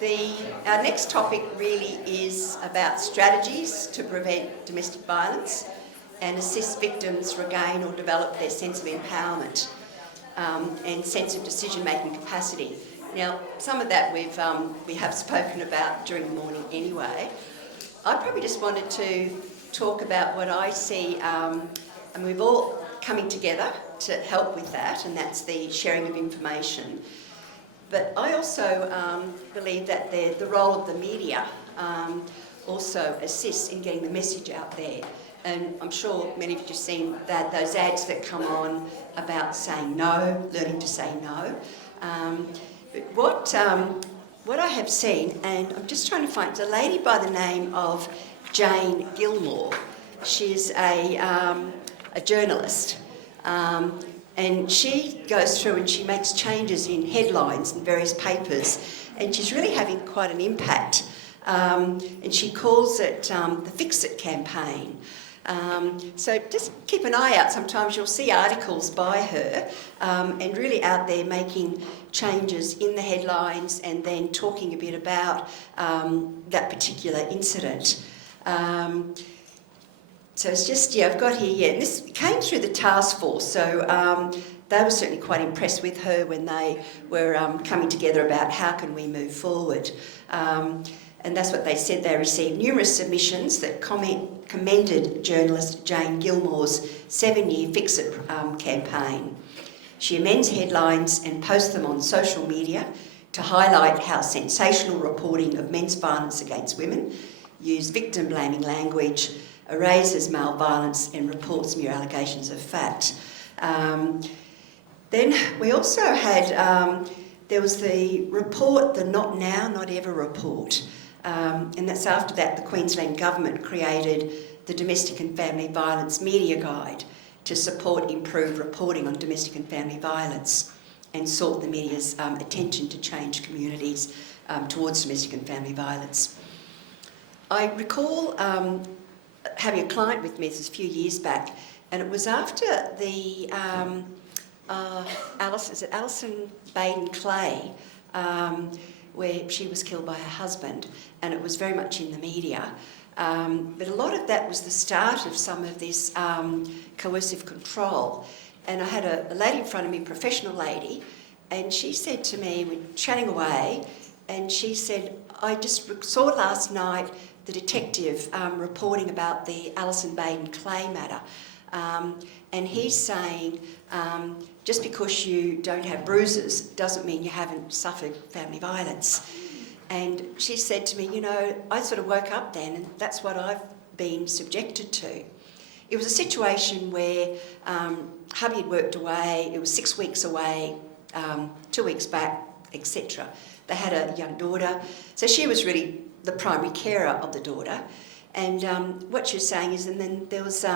Our next topic really is about strategies to prevent domestic violence and assist victims regain or develop their sense of empowerment and sense of decision-making capacity. Now, some of that we have spoken about during the morning anyway. I probably just wanted to talk about what I see, and we've all coming together to help with that, and that's the sharing of information. But I also believe that the role of the media also assists in getting the message out there. And I'm sure many of you have seen those ads that come on about saying no, learning to say no. But what I have seen, and I'm just trying to find, a lady by the name of Jane Gilmore. She's a journalist. And she goes through and she makes changes in headlines in various papers, and she's really having quite an impact. And she calls it the Fix It campaign. So just keep an eye out. Sometimes you'll see articles by her and really out there making changes in the headlines and then talking a bit about that particular incident. So it's just, I've got here, and this came through the task force, so they were certainly quite impressed with her when they were coming together about how can we move forward. And that's what they said. They received numerous submissions that commended journalist Jane Gilmore's 7-year Fix It campaign. She amends headlines and posts them on social media to highlight how sensational reporting of men's violence against women use victim-blaming language, erases male violence and reports mere allegations of fact. Then we also had, there was the report, the Not Now, Not Ever report. And that's after that the Queensland Government created the Domestic and Family Violence Media Guide to support improved reporting on domestic and family violence and sought the media's attention to change communities towards domestic and family violence. I recall having a client with me, this was a few years back, and it was after the Alison Baden-Clay, where she was killed by her husband, and it was very much in the media. But a lot of that was the start of some of this coercive control. And I had a lady in front of me, professional lady, and she said to me, we're chatting away, and she said, I just saw last night the detective reporting about the Alison Baden-Clay matter. And he's saying, just because you don't have bruises doesn't mean you haven't suffered family violence. And she said to me, I sort of woke up then, and that's what I've been subjected to. It was a situation where hubby had worked away, it was 6 weeks away, 2 weeks back, etc. They had a young daughter, so she was really the primary carer of the daughter. And what she was saying is, and then there was,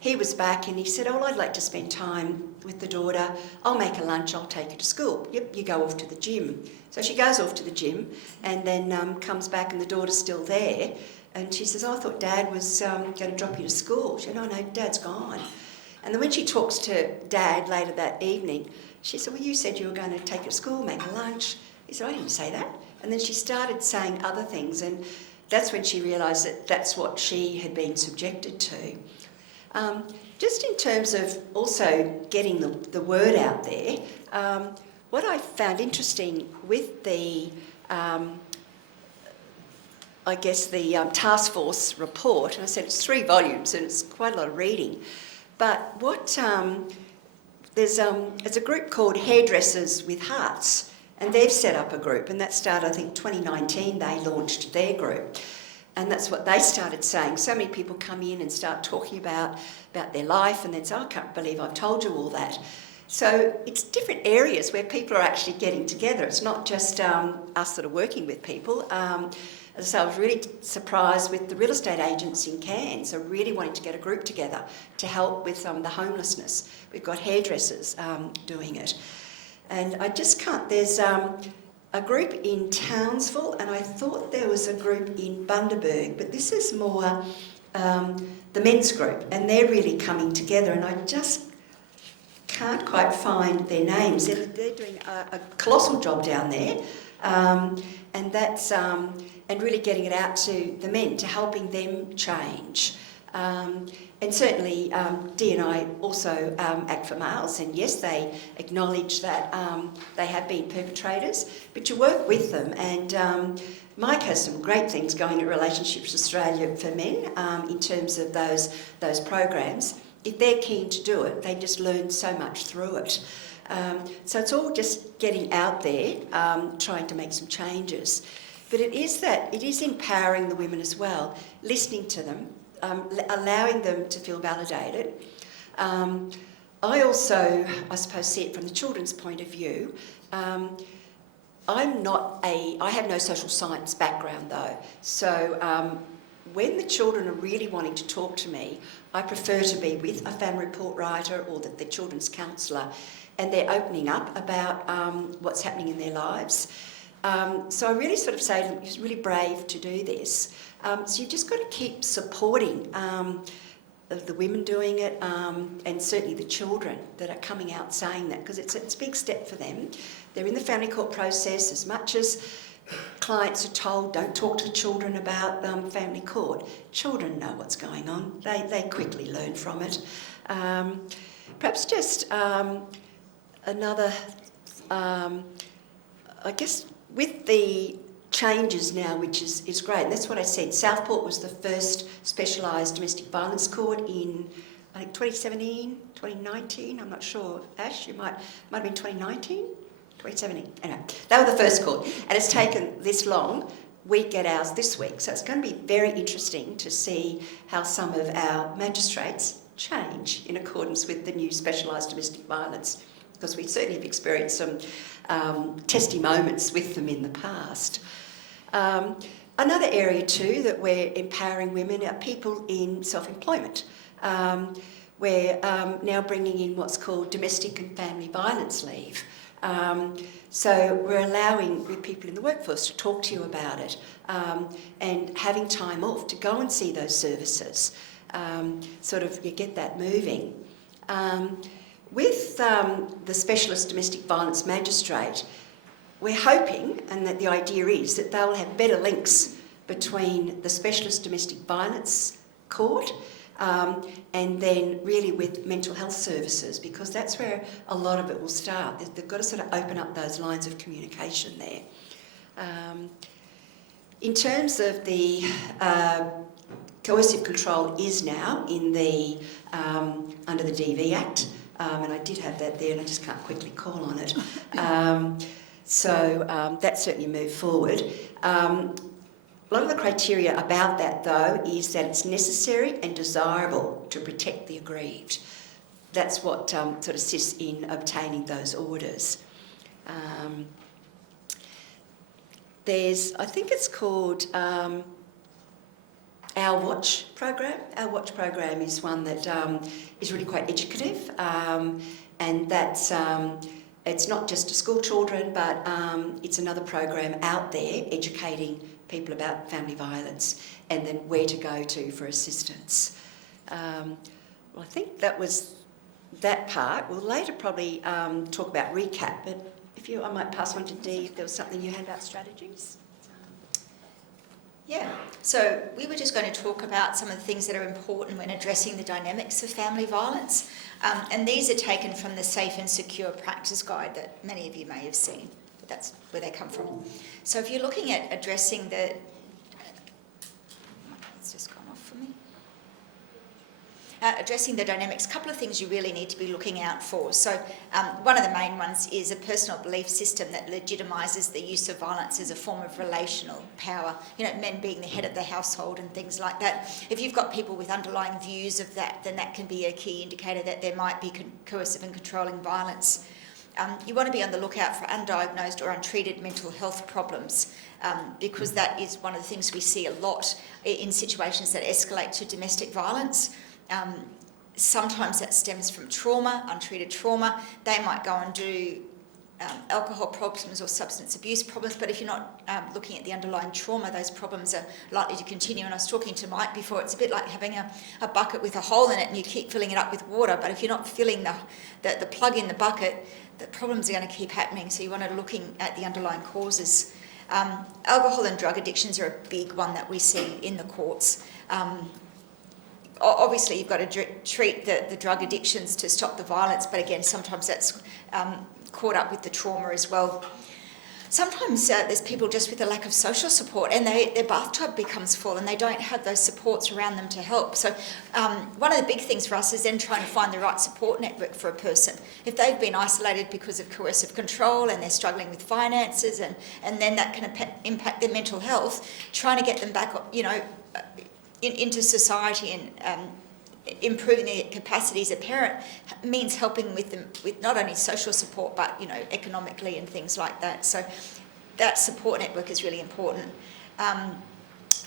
he was back and he said, I'd like to spend time with the daughter. I'll make a lunch, I'll take her to school. Yep, you go off to the gym. So she goes off to the gym and then comes back and the daughter's still there. And she says, I thought Dad was going to drop you to school. She said, no, Dad's gone. And then when she talks to Dad later that evening, she said, well, you said you were going to take her to school, make her lunch. He said, I didn't say that. And then she started saying other things, and that's when she realised that that's what she had been subjected to. Just in terms of also getting the word out there, what I found interesting with the, task force report, and I said it's 3 volumes and it's quite a lot of reading, but what there's a group called Hairdressers with Hearts, and they've set up a group, and that started, I think, 2019, they launched their group. And that's what they started saying. So many people come in and start talking about their life and then say, I can't believe I've told you all that. So it's different areas where people are actually getting together. It's not just us that are working with people. So I was really surprised with the real estate agents in Cairns. So really wanting to get a group together to help with the homelessness. We've got hairdressers doing it. And I just can't, there's a group in Townsville, and I thought there was a group in Bundaberg, but this is more the men's group, and they're really coming together, and I just can't quite find their names. They're doing a colossal job down there, and that's and really getting it out to the men, to helping them change. And certainly D&I also act for males, and yes, they acknowledge that they have been perpetrators, but you work with them. And Mike has some great things going at Relationships Australia for Men in terms of those programs. If they're keen to do it, they just learn so much through it. So it's all just getting out there, trying to make some changes. But it is empowering the women as well, listening to them, allowing them to feel validated. I also, I suppose, see it from the children's point of view. I have no social science background though, so when the children are really wanting to talk to me, I prefer to be with a family report writer or the children's counsellor, and they're opening up about what's happening in their lives. So I really sort of say to them, you're really brave to do this. So you've just got to keep supporting the women doing it, and certainly the children that are coming out saying that, because it's a big step for them. They're in the family court process. As much as clients are told, don't talk to children about family court, children know what's going on. They quickly learn from it. Perhaps just another, I guess, with the changes now, which is great. And that's what I said. Southport was the first specialised domestic violence court in, I think, 2017, 2019. I'm not sure. Ash, you might have been 2019, 2017. Anyway, they were the first court, and it's taken this long. We get ours this week, so it's going to be very interesting to see how some of our magistrates change in accordance with the new specialised domestic violence, because we certainly have experienced some testy moments with them in the past. Another area too that we're empowering women are people in self-employment. We're now bringing in what's called domestic and family violence leave. So we're allowing people in the workforce to talk to you about it, and having time off to go and see those services. Sort of you get that moving. With the specialist domestic violence magistrate, we're hoping, and that the idea is, that they'll have better links between the specialist domestic violence court and then really with mental health services, because that's where a lot of it will start. They've got to sort of open up those lines of communication there. In terms of the coercive control is now in the under the DV Act, and I did have that there and I just can't quickly call on it. So that's certainly a move forward. A lot of the criteria about that, though, is that it's necessary and desirable to protect the aggrieved. That's what sort of assists in obtaining those orders. There's, I think it's called Our Watch program. Our Watch program is one that is really quite educative, and that's it's not just to school children, but it's another program out there educating people about family violence and then where to go to for assistance. Well, I think that was that part. We'll later probably talk about recap, but I might pass on to Dee if there was something you had about strategies. Yeah, so we were just going to talk about some of the things that are important when addressing the dynamics of family violence, and these are taken from the Safe and Secure Practice Guide that many of you may have seen, but that's where they come from. So if you're looking at addressing the... It's just gone off for me. Addressing the dynamics, a couple of things you really need to be looking out for. So one of the main ones is a personal belief system that legitimises the use of violence as a form of relational power, you know, men being the head of the household and things like that. If you've got people with underlying views of that, then that can be a key indicator that there might be coercive and controlling violence. You want to be on the lookout for undiagnosed or untreated mental health problems, because that is one of the things we see a lot in situations that escalate to domestic violence. Sometimes that stems from trauma, untreated trauma. They might go and do alcohol problems or substance abuse problems, but if you're not looking at the underlying trauma, those problems are likely to continue. And I was talking to Mike before, it's a bit like having a bucket with a hole in it and you keep filling it up with water, but if you're not filling the plug in the bucket, the problems are going to keep happening. So you want to be looking at the underlying causes. Alcohol and drug addictions are a big one that we see in the courts. Obviously, you've got to treat the drug addictions to stop the violence, but again, sometimes that's caught up with the trauma as well. Sometimes there's people just with a lack of social support and their bathtub becomes full and they don't have those supports around them to help. So one of the big things for us is then trying to find the right support network for a person. If they've been isolated because of coercive control and they're struggling with finances and then that can impact their mental health, trying to get them back, into society and improving their capacity as a parent means helping with them with not only social support but economically and things like that. So that support network is really important.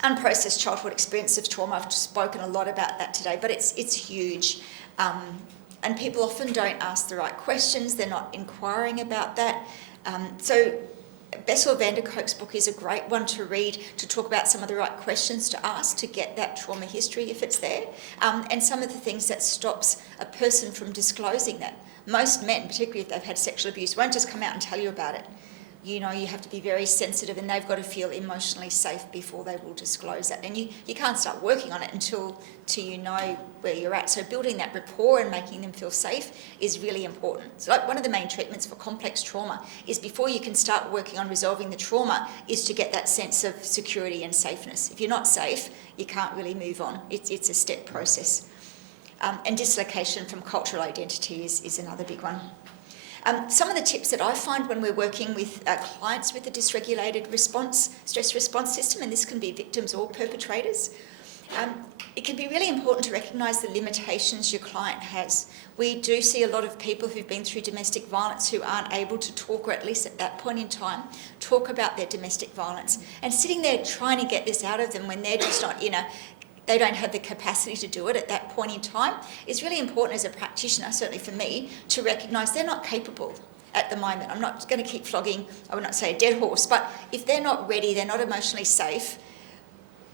Unprocessed childhood experience of trauma, I've spoken a lot about that today, but it's huge. And people often don't ask the right questions, they're not inquiring about that. So Bessel van der Kolk's book is a great one to read to talk about some of the right questions to ask to get that trauma history if it's there, and some of the things that stops a person from disclosing that. Most men, particularly if they've had sexual abuse, won't just come out and tell you about it. You have to be very sensitive and they've got to feel emotionally safe before they will disclose that. And you can't start working on it until you know where you're at. So building that rapport and making them feel safe is really important. So like one of the main treatments for complex trauma is before you can start working on resolving the trauma is to get that sense of security and safeness. If you're not safe, you can't really move on. It's a step process. And dislocation from cultural identity is another big one. Some of the tips that I find when we're working with clients with a dysregulated stress response system, and this can be victims or perpetrators, it can be really important to recognise the limitations your client has. We do see a lot of people who've been through domestic violence who aren't able to talk, or at least at that point in time, talk about their domestic violence. And sitting there trying to get this out of them when they're just not they don't have the capacity to do it at that point in time, is really important as a practitioner, certainly for me, to recognise they're not capable at the moment. I'm not going to keep flogging, I would not say a dead horse, but if they're not ready, they're not emotionally safe,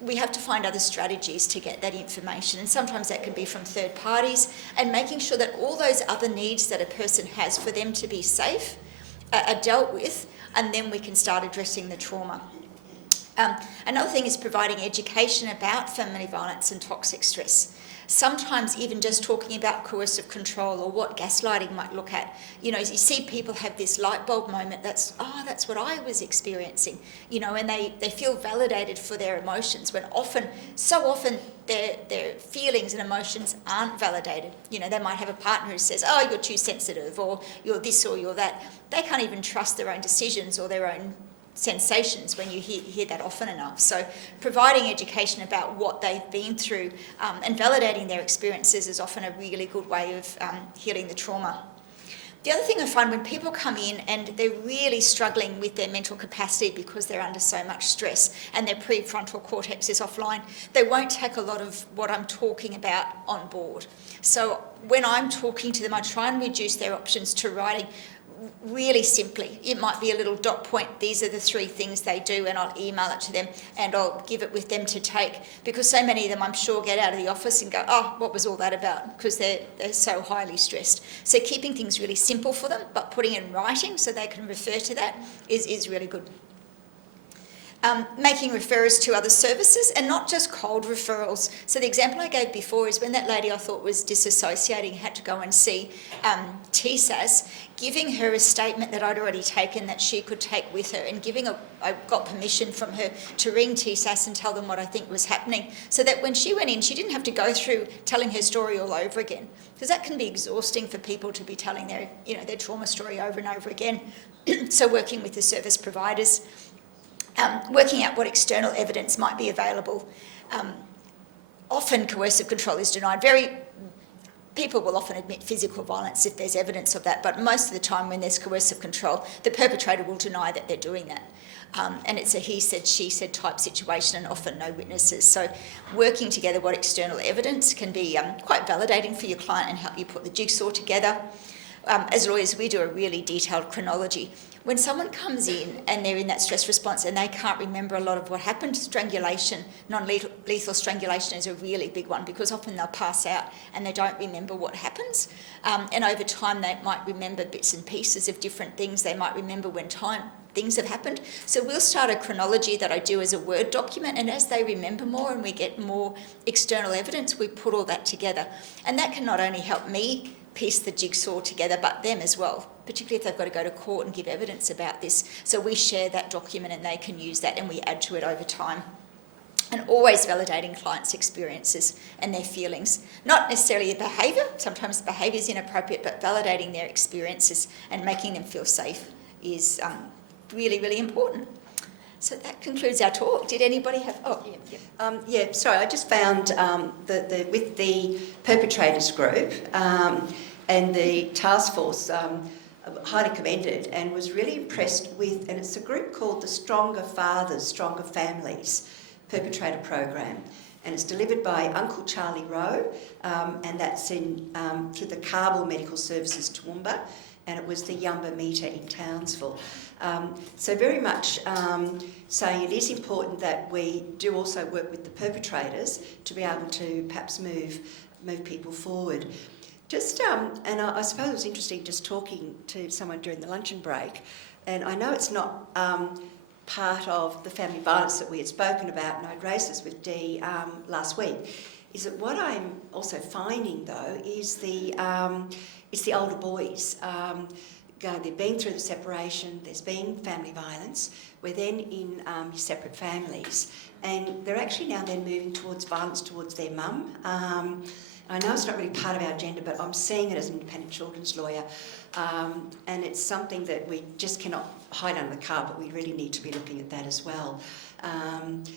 we have to find other strategies to get that information. And sometimes that can be from third parties, and making sure that all those other needs that a person has for them to be safe are dealt with, and then we can start addressing the trauma. Another thing is providing education about family violence and toxic stress. Sometimes even just talking about coercive control or what gaslighting might look at. You see people have this light bulb moment that's what I was experiencing, and they feel validated for their emotions when so often their feelings and emotions aren't validated. They might have a partner who says, oh, you're too sensitive, or you're this or you're that. They can't even trust their own decisions or their own sensations when you hear that often enough. So providing education about what they've been through and validating their experiences is often a really good way of healing the trauma. The other thing I find when people come in and they're really struggling with their mental capacity because they're under so much stress and their prefrontal cortex is offline, they won't take a lot of what I'm talking about on board. So when I'm talking to them, I try and reduce their options to writing really simply. It might be a little dot point, these are the 3 things they do, and I'll email it to them and I'll give it with them to take, because so many of them I'm sure get out of the office and go, oh, what was all that about? Because they're so highly stressed. So keeping things really simple for them but putting it in writing so they can refer to that is really good. Making referrals to other services and not just cold referrals. So the example I gave before is when that lady I thought was disassociating had to go and see TSAS, giving her a statement that I'd already taken that she could take with her, and I got permission from her to ring TSAS and tell them what I think was happening, so that when she went in, she didn't have to go through telling her story all over again, because that can be exhausting for people to be telling their trauma story over and over again. So working with the service providers. Working out what external evidence might be available. Often coercive control is denied. People will often admit physical violence if there's evidence of that, but most of the time when there's coercive control, the perpetrator will deny that they're doing that. And it's a he said, she said type situation, and often no witnesses. So working together what external evidence can be quite validating for your client and help you put the jigsaw together. as lawyers, we do a really detailed chronology. When someone comes in and they're in that stress response and they can't remember a lot of what happened, strangulation, non-lethal strangulation is a really big one, because often they'll pass out and they don't remember what happens. And over time they might remember bits and pieces of different things. They might remember when things have happened. So we'll start a chronology that I do as a Word document, and as they remember more and we get more external evidence, we put all that together. And that can not only help me piece the jigsaw together, but them as well, particularly if they've got to go to court and give evidence about this. So we share that document and they can use that, and we add to it over time. And always validating clients' experiences and their feelings. Not necessarily the behaviour, sometimes the behaviour is inappropriate, but validating their experiences and making them feel safe is really, really important. So that concludes our talk. Did anybody have... Sorry, I just found with the perpetrators group and the task force, highly commended, and was really impressed with, and it's a group called the Stronger Fathers, Stronger Families Perpetrator Program, and it's delivered by Uncle Charlie Rowe, and that's in through the Kabul Medical Services Toowoomba, and it was the Yumba meter in Townsville. So very much saying it is important that we do also work with the perpetrators to be able to perhaps move people forward. Just, and I suppose it was interesting just talking to someone during the luncheon break, and I know it's not part of the family violence that we had spoken about, and I'd raised this with Dee last week, is that what I'm also finding though is it's the older boys. They've been through the separation, there's been family violence, we're then in separate families, and they're actually now then moving towards violence towards their mum. I know it's not really part of our agenda, but I'm seeing it as an independent children's lawyer, and it's something that we just cannot hide under the carpet. We really need to be looking at that as well. And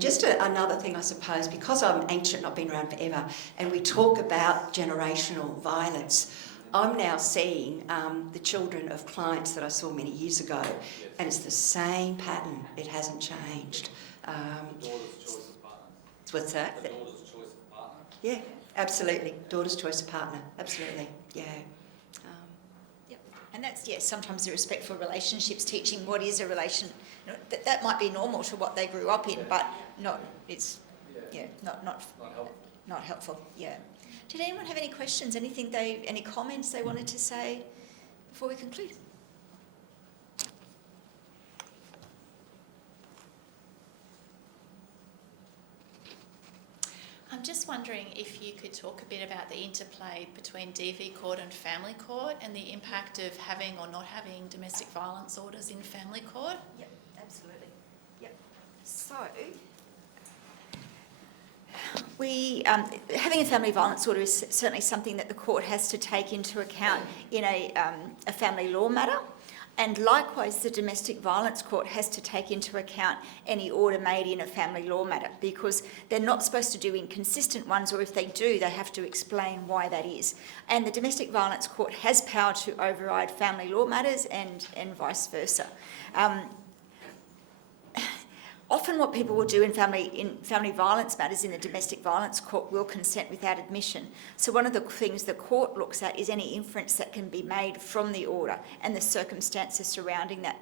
just another thing, I suppose, because I'm ancient, I've been around forever, and we talk about generational violence, I'm now seeing the children of clients that I saw many years ago, and it's the same pattern. It hasn't changed. Daughter's choice of partner. What's that? The daughter's choice of partner. Yeah, absolutely. Daughter's choice of partner. Absolutely. Yeah. Yep. And that's, sometimes the respectful relationships, teaching what is a relation. You know, that might be normal to what they grew up in, but not. It's not helpful. Not helpful. Yeah. Did anyone have any questions? Any comments they wanted to say before we conclude? I'm just wondering if you could talk a bit about the interplay between DV court and family court, and the impact of having or not having domestic violence orders in family court. Yep, absolutely. Yep. So, having a family violence order is certainly something that the court has to take into account in a family law matter. And likewise, the domestic violence court has to take into account any order made in a family law matter, because they're not supposed to do inconsistent ones, or if they do, they have to explain why that is. And the domestic violence court has power to override family law matters and vice versa. Often what people will do in family violence matters in the domestic violence court will consent without admission. So one of the things the court looks at is any inference that can be made from the order and the circumstances surrounding that.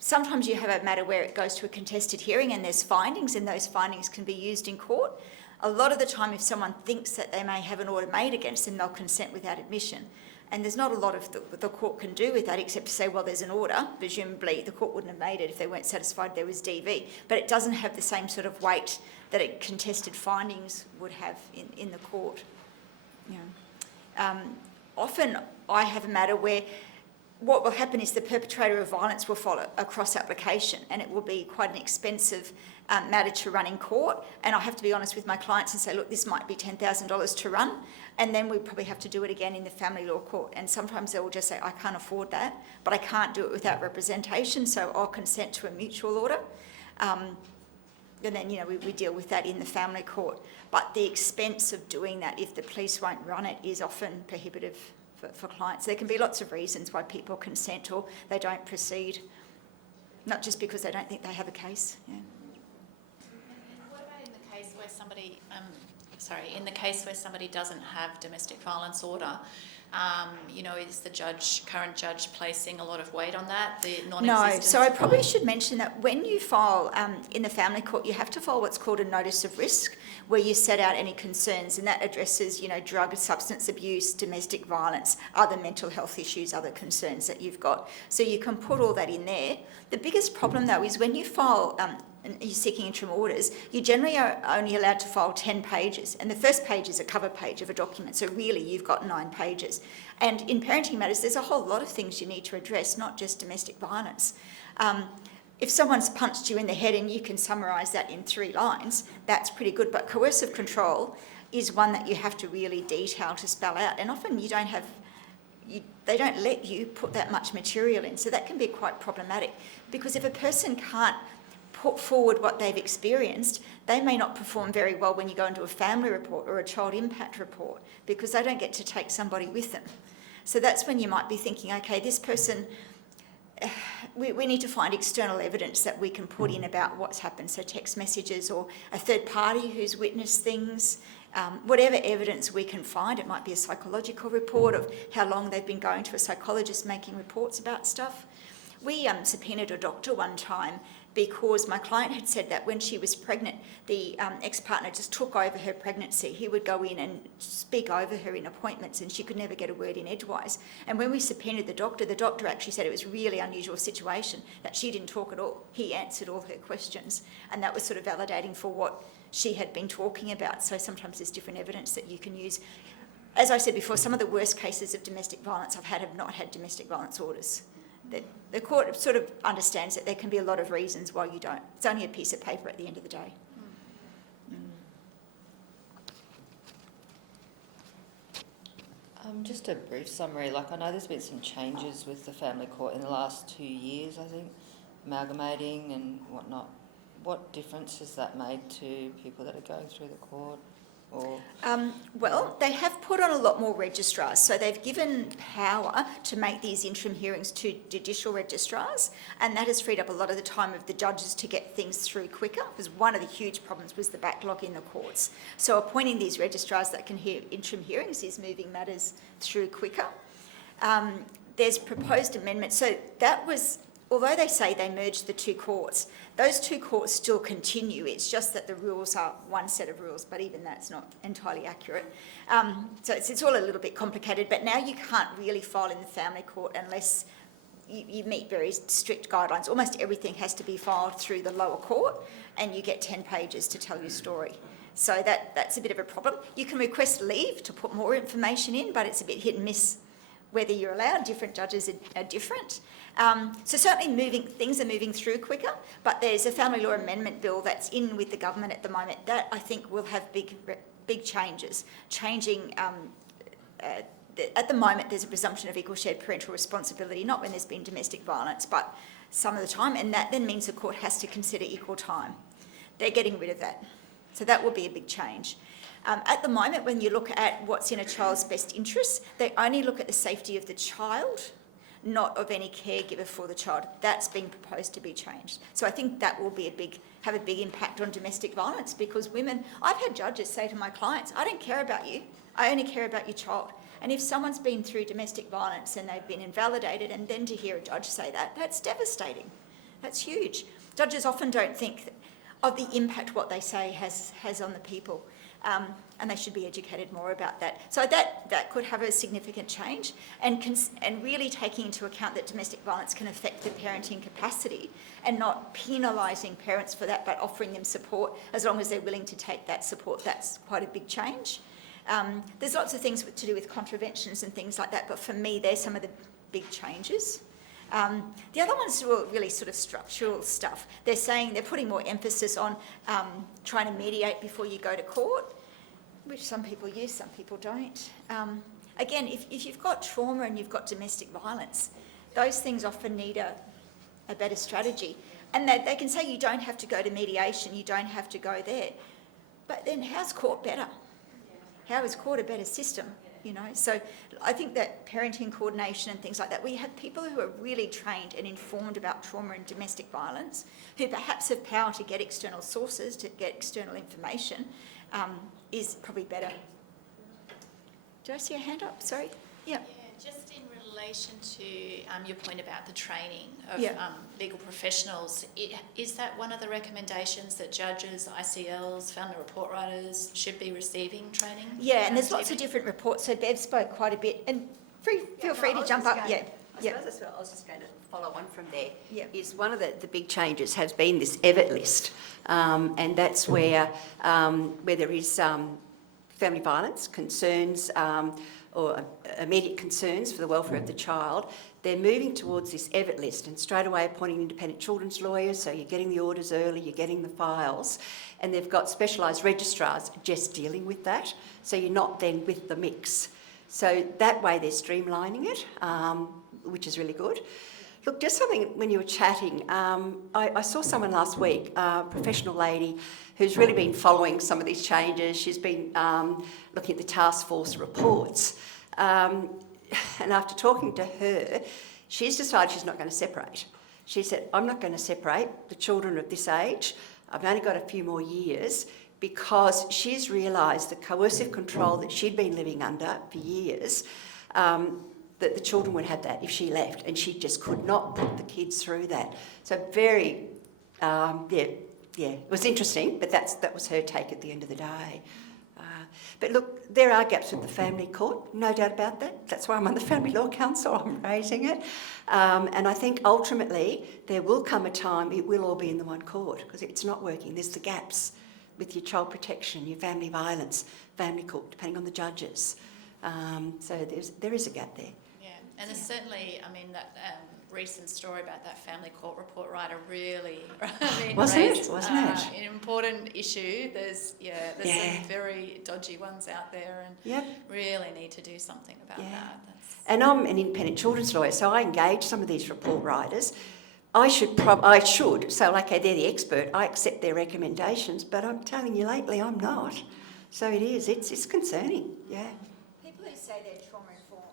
Sometimes you have a matter where it goes to a contested hearing and there's findings, and those findings can be used in court. A lot of the time, if someone thinks that they may have an order made against them, they'll consent without admission. And there's not a lot of the court can do with that, except to say, well, there's an order. Presumably, the court wouldn't have made it if they weren't satisfied there was DV. But it doesn't have the same sort of weight that a contested findings would have in the court. You know. Often, I have a matter where what will happen is the perpetrator of violence will follow a cross-application, and it will be quite an expensive matter to run in court. And I have to be honest with my clients and say, look, this might be $10,000 to run, and then we probably have to do it again in the family law court. And sometimes they will just say, I can't afford that, but I can't do it without representation, so I'll consent to a mutual order. And then, we deal with that in the family court. But the expense of doing that, if the police won't run it, is often prohibitive for clients. There can be lots of reasons why people consent or they don't proceed, not just because they don't think they have a case. Yeah. What about in the case where somebody, doesn't have domestic violence order, Is the current judge placing a lot of weight on that, the No, non-existence? so I probably should mention that when you file in the family court, you have to file what's called a notice of risk, where you set out any concerns, and that addresses, drug and substance abuse, domestic violence, other mental health issues, other concerns that you've got. So you can put all that in there. The biggest problem, though, is when you file and you're seeking interim orders, you generally are only allowed to file 10 pages, and the first page is a cover page of a document, so really you've got 9 pages. And in parenting matters, there's a whole lot of things you need to address, not just domestic violence. If someone's punched you in the head and you can summarise that in 3 lines, that's pretty good, but coercive control is one that you have to really detail to spell out, and often they don't let you put that much material in, so that can be quite problematic, because if a person can't put forward what they've experienced, they may not perform very well when you go into a family report or a child impact report, because they don't get to take somebody with them. So that's when you might be thinking, okay, this person, we need to find external evidence that we can put in about what's happened, so text messages or a third party who's witnessed things, whatever evidence we can find. It might be a psychological report of how long they've been going to a psychologist making reports about stuff. We subpoenaed a doctor one time because my client had said that when she was pregnant, the ex-partner just took over her pregnancy. He would go in and speak over her in appointments, and she could never get a word in edgewise. And when we subpoenaed the doctor actually said it was a really unusual situation, that she didn't talk at all. He answered all her questions, and that was sort of validating for what she had been talking about. So sometimes there's different evidence that you can use. As I said before, some of the worst cases of domestic violence I've had have not had domestic violence orders. The court sort of understands that there can be a lot of reasons why you don't. It's only a piece of paper at the end of the day. Just a brief summary. I know there's been some changes with the family court in the last 2 years, I think, amalgamating and whatnot. What difference has that made to people that are going through the court? Well, they have put on a lot more registrars, so they've given power to make these interim hearings to judicial registrars, and that has freed up a lot of the time of the judges to get things through quicker, because one of the huge problems was the backlog in the courts. So appointing these registrars that can hear interim hearings is moving matters through quicker. There's proposed amendments, so that was, although they say they merged the 2 courts, those 2 courts still continue. It's just that the rules are one set of rules, but even that's not entirely accurate. So it's all a little bit complicated, but now you can't really file in the family court unless you meet very strict guidelines. Almost everything has to be filed through the lower court, and you get 10 pages to tell your story. So that's a bit of a problem. You can request leave to put more information in, but it's a bit hit and miss whether you're allowed. Different judges are different. So certainly things are moving through quicker, but there's a family law amendment bill that's in with the government at the moment that I think will have big changes. At the moment there's a presumption of equal shared parental responsibility, not when there's been domestic violence, but some of the time, and that then means the court has to consider equal time. They're getting rid of that. So that will be a big change. At the moment, when you look at what's in a child's best interests, they only look at the safety of the child, not of any caregiver for the child. That's being proposed to be changed. So I think that will be have a big impact on domestic violence, because women, I've had judges say to my clients, I don't care about you, I only care about your child. And if someone's been through domestic violence and they've been invalidated, and then to hear a judge say that, that's devastating. That's huge. Judges often don't think of the impact what they say has on the people. And they should be educated more about that. So that could have a significant change, and really taking into account that domestic violence can affect the parenting capacity, and not penalising parents for that, but offering them support as long as they're willing to take that support. That's quite a big change. There's lots of things to do with contraventions and things like that, but for me, they're some of the big changes. The other ones are really sort of structural stuff. They're saying they're putting more emphasis on trying to mediate before you go to court, which some people use, some people don't. Again, if you've got trauma and you've got domestic violence, those things often need a better strategy. And they can say you don't have to go to mediation, you don't have to go there. But then how's court better? How is court a better system? So I think that parenting coordination and things like that, we have people who are really trained and informed about trauma and domestic violence, who perhaps have power to get external sources, to get external information, is probably better. Did I see a hand up? Sorry. Yeah. Yeah, just in relation to your point about the training of Yeah. Legal professionals, is that one of the recommendations that judges, ICLs, family report writers should be receiving training? Yeah, and there's around lots of DV? different reports. So Bev spoke quite a bit, and feel free to jump up. Yeah, I suppose that's what I was just going to follow on from there. Yeah. Is one of the big changes has been this EVIT list, and that's where there is family violence concerns or immediate concerns for the welfare of the child. They're moving towards this EVIT list and straight away appointing independent children's lawyers, so you're getting the orders early, you're getting the files, and they've got specialised registrars just dealing with that, so you're not then with the mix. So that way they're streamlining it, which is really good. Look, just something when you were chatting, I saw someone last week, a professional lady who's really been following some of these changes. She's been looking at the task force reports. And after talking to her, she's decided she's not going to separate. She said, I'm not going to separate the children of this age. I've only got a few more years, because she's realised the coercive control that she'd been living under for years, that the children would have that if she left, and she just could not put the kids through that. So very, it was interesting, but that was her take at the end of the day. But look, there are gaps with the family court, no doubt about that. That's why I'm on the Family Law Council, I'm raising it. And I think ultimately there will come a time it will all be in the one court, because it's not working. There's the gaps with your child protection, your family violence, family court, depending on the judges. So there is a gap there. Yeah, and there's certainly, I mean, that recent story about that family court report writer really, Wasn't raised it? an important issue. There's some very dodgy ones out there, and really need to do something about that. And I'm an independent children's lawyer, so I engage some of these report writers. I should, so okay, they're the expert, I accept their recommendations, but I'm telling you lately I'm not. So it is, it's concerning, yeah. People who say they're trauma informed.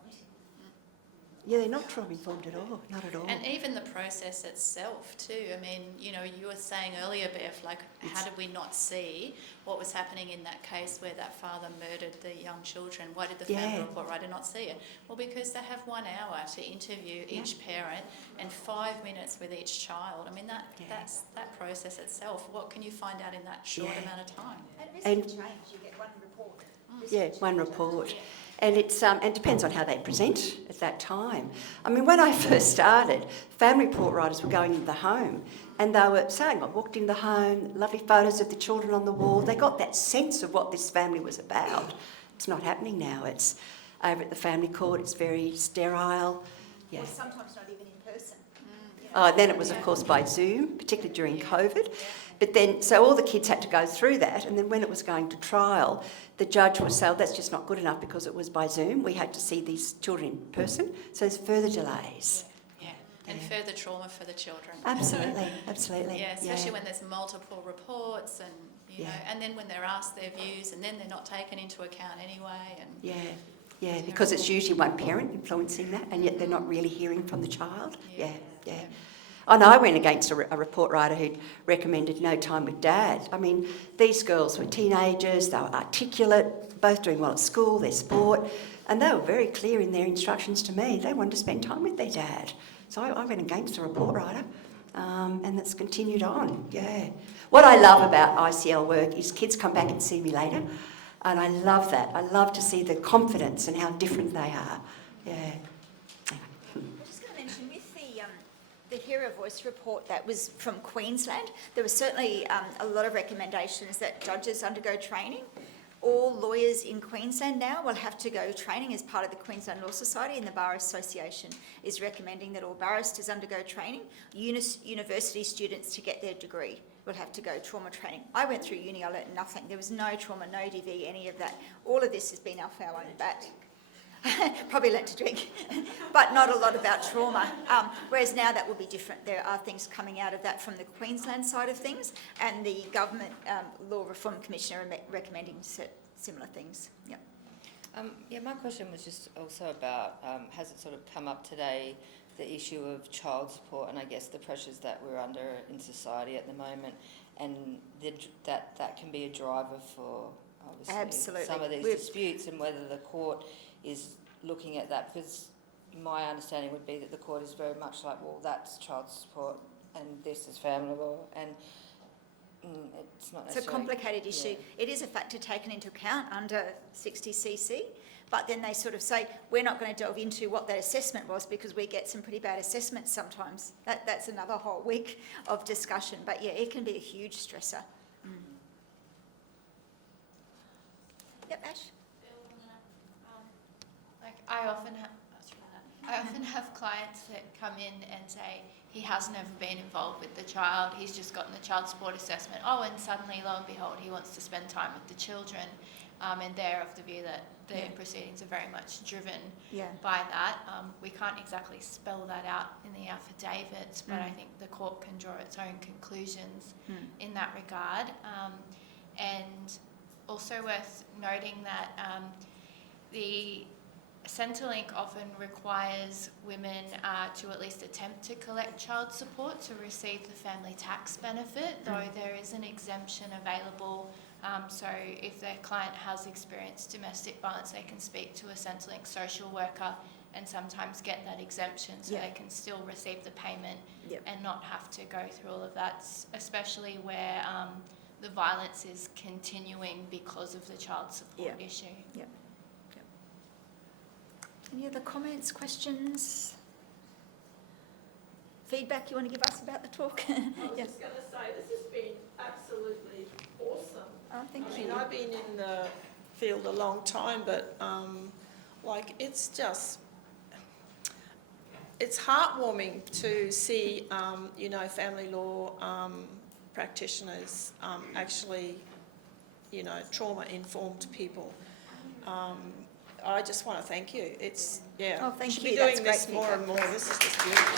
Yeah, they're not trauma-informed at all, not at all. And even the process itself too. I mean, you know, you were saying earlier, Bev, like, how did we not see what was happening in that case where that father murdered the young children? Why did the family report writer not see it? Well, because they have 1 hour to interview each parent and 5 minutes with each child. I mean, that's that process itself. What can you find out in that short amount of time? And risk of change, you get one report. One report. And it depends on how they present at that time. I mean, when I first started, family report writers were going into the home and they were saying, I walked in the home, lovely photos of the children on the wall. They got that sense of what this family was about. It's not happening now. It's over at the family court, it's very sterile. Yeah. Or sometimes not even in person. Then it was, of course, by Zoom, particularly during COVID. But then, so all the kids had to go through that, and then when it was going to trial, the judge would say, that's just not good enough because it was by Zoom. We had to see these children in person, so there's further delays. And further trauma for the children. Absolutely, absolutely. Yeah, especially when there's multiple reports and, you know, and then when they're asked their views and then they're not taken into account anyway. And Yeah, because it's usually one parent influencing that, and yet they're not really hearing from the child. Yeah. I know I went against a report writer who'd recommended no time with dad. I mean, these girls were teenagers, they were articulate, both doing well at school, their sport, and they were very clear in their instructions to me. They wanted to spend time with their dad. So I went against the report writer, and that's continued on, What I love about ICL work is kids come back and see me later, and I love that. I love to see the confidence and how different they are, I'm just going to mention with the Hero Voice report that was from Queensland, there was certainly a lot of recommendations that judges undergo training. All lawyers in Queensland now will have to go training as part of the Queensland Law Society, and the Bar Association is recommending that all barristers undergo training. University students to get their degree will have to go trauma training. I went through uni, I learnt nothing. There was no trauma, no DV, any of that. All of this has been off our own bat. Probably learnt to drink, but not a lot about trauma. Whereas now that will be different. There are things coming out of that from the Queensland side of things, and the Government Law Reform Commissioner recommending similar things. My question was just also about, has it sort of come up today, the issue of child support and I guess the pressures that we're under in society at the moment, and that can be a driver for obviously some of these disputes, and whether the court is looking at that, because my understanding would be that the court is very much like, well, that's child support and this is family law, and it's not necessarily... It's a complicated issue. Yeah. It is a factor taken into account under 60cc, but then they sort of say, we're not going to delve into what that assessment was because we get some pretty bad assessments sometimes. That's another whole week of discussion. But yeah, it can be a huge stressor. Yep, Ash? Like I often have clients that come in and say he has never been involved with the child, he's just gotten the child support assessment, and suddenly, lo and behold, he wants to spend time with the children, and they're of the view that the proceedings are very much driven by that. We can't exactly spell that out in the affidavits, but I think the court can draw its own conclusions in that regard. And also worth noting that the Centrelink often requires women to at least attempt to collect child support to receive the family tax benefit, though there is an exemption available. So if their client has experienced domestic violence, they can speak to a Centrelink social worker and sometimes get that exemption, so they can still receive the payment and not have to go through all of that, especially where the violence is continuing because of the child support issue. Yep. Any other comments, questions, feedback you want to give us about the talk? I was just going to say, this has been absolutely awesome. Oh, thank I you. mean, I've been in the field a long time, but it's just, it's heartwarming to see, family law practitioners actually, trauma-informed people. I just want to thank you. It's, Oh, thank should you. be That's doing great this more feedback. and more. This is just beautiful.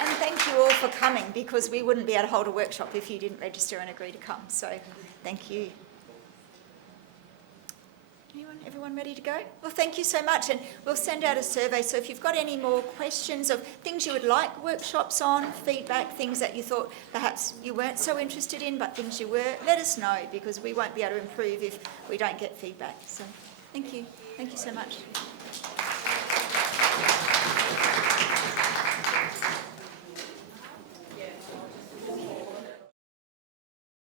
And thank you all for coming, because we wouldn't be able to hold a workshop if you didn't register and agree to come. So thank you. Everyone ready to go? Well, thank you so much. And we'll send out a survey. So if you've got any more questions of things you would like workshops on, feedback, things that you thought perhaps you weren't so interested in, but things you were, let us know, because we won't be able to improve if we don't get feedback. So thank you. Thank you so much.